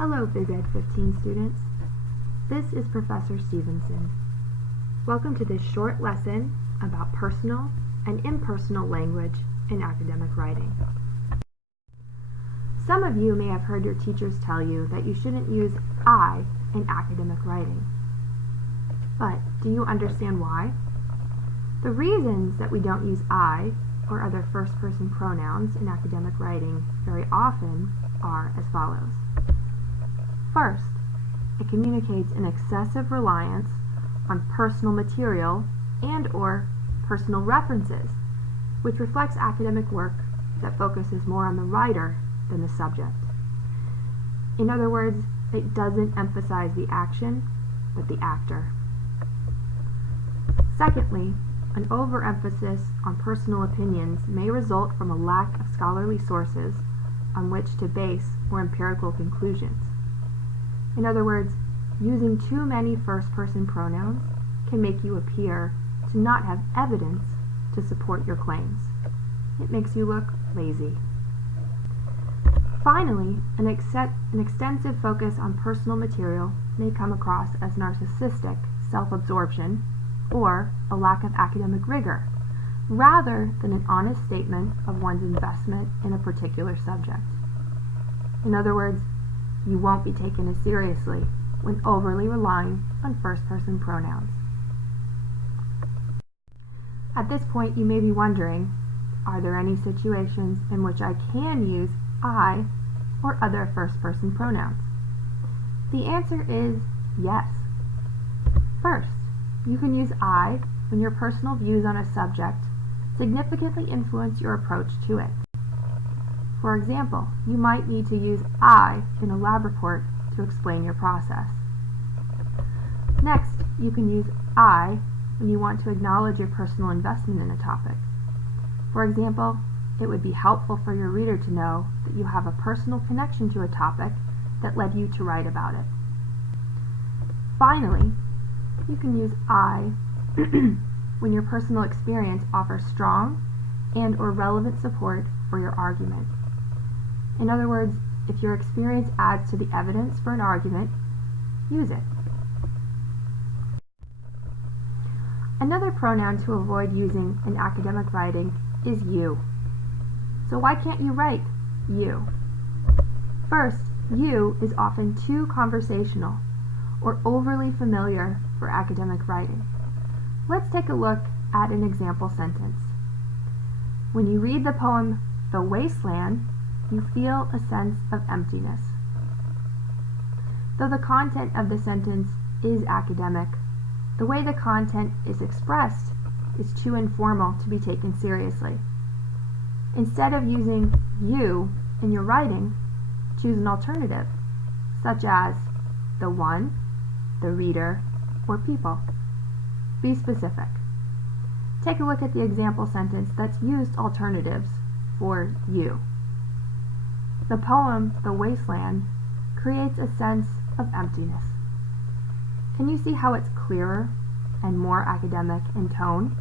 Hello BSAD15 students. This is Professor Stevenson. Welcome to this short lesson about personal and impersonal language in academic writing. Some of you may have heard your teachers tell you that you shouldn't use I in academic writing. But do you understand why? The reasons that we don't use I or other first-person pronouns in academic writing very often are as follows. First, it communicates an excessive reliance on personal material and/or personal references, which reflects academic work that focuses more on the writer than the subject. In other words, it doesn't emphasize the action, but the actor. Secondly, an overemphasis on personal opinions may result from a lack of scholarly sources on which to base more empirical conclusions. In other words, using too many first-person pronouns can make you appear to not have evidence to support your claims. It makes you look lazy. Finally, an extensive focus on personal material may come across as narcissistic self-absorption or a lack of academic rigor, rather than an honest statement of one's investment in a particular subject. In other words, you won't be taken as seriously when overly relying on first-person pronouns. At this point, you may be wondering, are there any situations in which I can use I or other first-person pronouns? The answer is yes. First, you can use I when your personal views on a subject significantly influence your approach to it. For example, you might need to use I in a lab report to explain your process. Next, you can use I when you want to acknowledge your personal investment in a topic. For example, it would be helpful for your reader to know that you have a personal connection to a topic that led you to write about it. Finally, you can use I when your personal experience offers strong and/or relevant support for your argument. In other words, if your experience adds to the evidence for an argument, use it. Another pronoun to avoid using in academic writing is you. So why can't you write you? First, you is often too conversational or overly familiar for academic writing. Let's take a look at an example sentence. When you read the poem The Wasteland, you feel a sense of emptiness. Though the content of the sentence is academic, the way the content is expressed is too informal to be taken seriously. Instead of using you in your writing, choose an alternative, such as the one, the reader, or people. Be specific. Take a look at the example sentence that's used alternatives for you. The poem, The Wasteland, creates a sense of emptiness. Can you see how it's clearer and more academic in tone?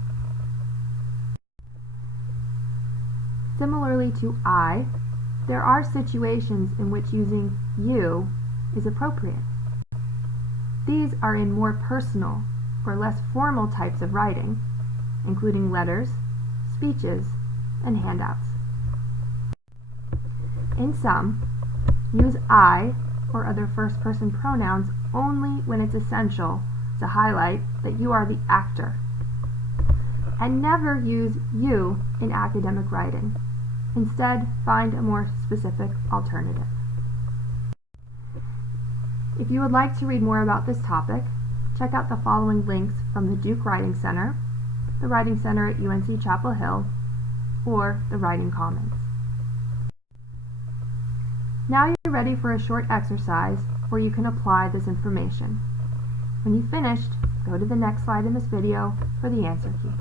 Similarly to I, there are situations in which using you is appropriate. These are in more personal or less formal types of writing, including letters, speeches, and handouts. In sum, use I or other first-person pronouns only when it's essential to highlight that you are the actor, and never use you in academic writing. Instead, find a more specific alternative. If you would like to read more about this topic, check out the following links from the Duke Writing Center, the Writing Center at UNC Chapel Hill, or the Writing Commons. Now you're ready for a short exercise where you can apply this information. When you've finished, go to the next slide in this video for the answer key.